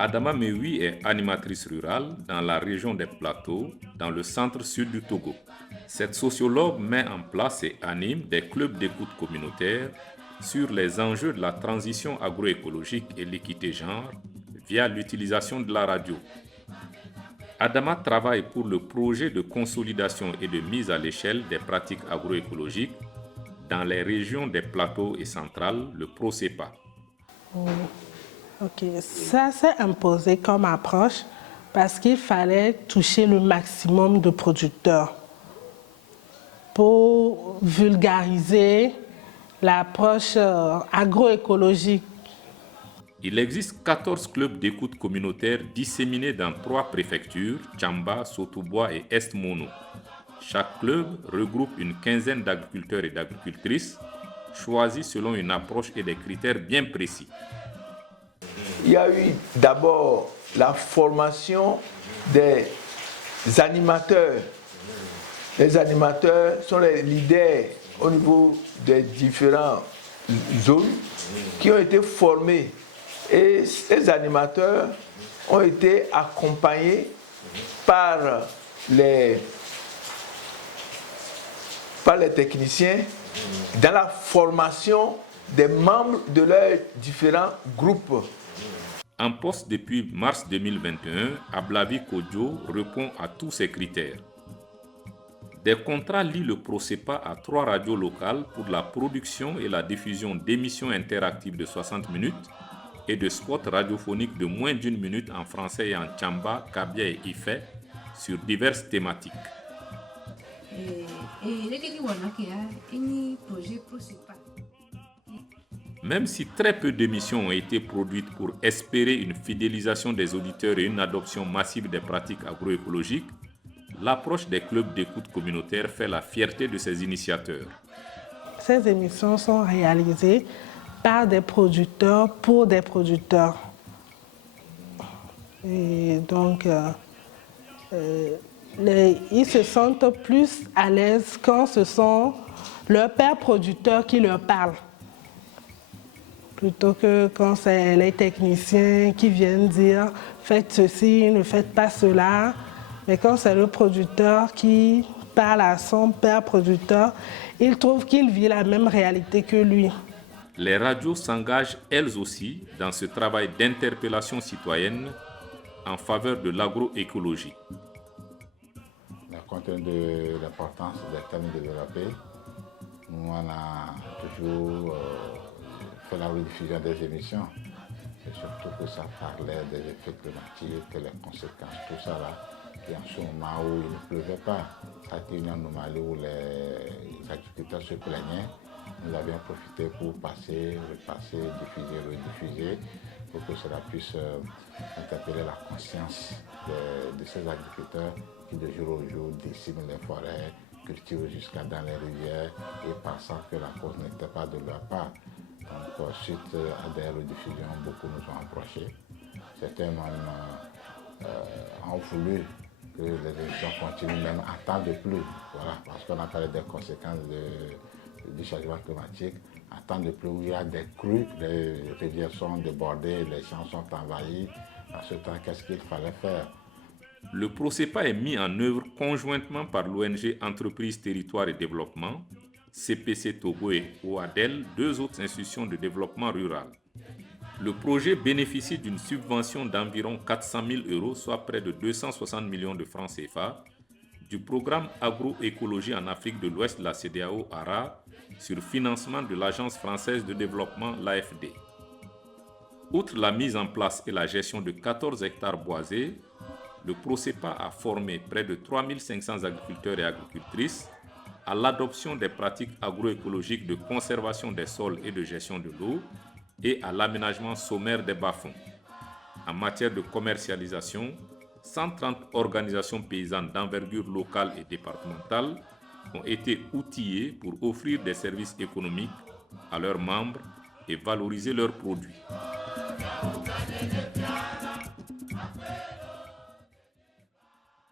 Adama Mewi est animatrice rurale dans la région des Plateaux, dans le centre-sud du Togo. Cette sociologue met en place et anime des clubs d'écoute communautaire sur les enjeux de la transition agroécologique et l'équité genre via l'utilisation de la radio. Adama travaille pour le projet de consolidation et de mise à l'échelle des pratiques agroécologiques dans les régions des Plateaux et centrales, le PROCEPA. Ok, ça s'est imposé comme approche parce qu'il fallait toucher le maximum de producteurs pour vulgariser l'approche agroécologique. Il existe 14 clubs d'écoute communautaire disséminés dans 3 préfectures, Tchamba, Sotobois et Est-Mono. Chaque club regroupe une quinzaine d'agriculteurs et d'agricultrices choisis selon une approche et des critères bien précis. Il y a eu d'abord la formation des animateurs. Les animateurs sont les leaders au niveau des différentes zones qui ont été formés. Et ces animateurs ont été accompagnés par les techniciens dans la formation des membres de leurs différents groupes. En poste depuis mars 2021, Ablavi Kodjo répond à tous ces critères. Des contrats lient le PROCEPA à 3 radios locales pour la production et la diffusion d'émissions interactives de 60 minutes et de spots radiophoniques de moins d'1 minute en français et en Tchamba, Kabia et Ifé sur diverses thématiques. Même si très peu d'émissions ont été produites pour espérer une fidélisation des auditeurs et une adoption massive des pratiques agroécologiques, l'approche des clubs d'écoute communautaire fait la fierté de ses initiateurs. Ces émissions sont réalisées par des producteurs pour des producteurs. Et donc, ils se sentent plus à l'aise quand ce sont leurs pères producteurs qui leur parlent, plutôt que quand c'est les techniciens qui viennent dire « faites ceci, ne faites pas cela ». Mais quand c'est le producteur qui parle à son père producteur, il trouve qu'il vit la même réalité que lui. Les radios s'engagent elles aussi dans ce travail d'interpellation citoyenne en faveur de l'agroécologie. Compte tenu de l'importance des thèmes développés, nous on a toujours fait la rediffusion des émissions. Et surtout que ça parlait des effets climatiques, les conséquences, tout ça là. Et en ce moment où il ne pleuvait pas, ça a été une anomalie où les agriculteurs se plaignaient. Nous avions profité pour passer, repasser, diffuser, rediffuser, pour que cela puisse interpeller la conscience de ces agriculteurs qui de jour au jour déciment les forêts, cultivent jusqu'à dans les rivières et pensant que la cause n'était pas de leur part. Donc suite à des rediffusions, beaucoup nous ont approchés. Certains même ont voulu que les émissions continuent, même à temps de pluie, voilà, parce qu'on a parlé des conséquences du changement climatique. À temps de pluie, où il y a des crues, les rivières sont débordées, les champs sont envahis. À ce temps, qu'est-ce qu'il fallait faire? Le PROCEPA est mis en œuvre conjointement par l'ONG Entreprises, Territoires et Développement, CPC Togo et OADEL, 2 autres institutions de développement rural. Le projet bénéficie d'une subvention d'environ 400 000 €, soit près de 260 millions de francs CFA, du programme agroécologie en Afrique de l'Ouest, la CEDEAO ARA, sur financement de l'Agence française de développement, l'AFD. Outre la mise en place et la gestion de 14 hectares boisés, le PROCEPA a formé près de 3 500 agriculteurs et agricultrices à l'adoption des pratiques agroécologiques de conservation des sols et de gestion de l'eau et à l'aménagement sommaire des bas-fonds. En matière de commercialisation, 130 organisations paysannes d'envergure locale et départementale ont été outillées pour offrir des services économiques à leurs membres et valoriser leurs produits.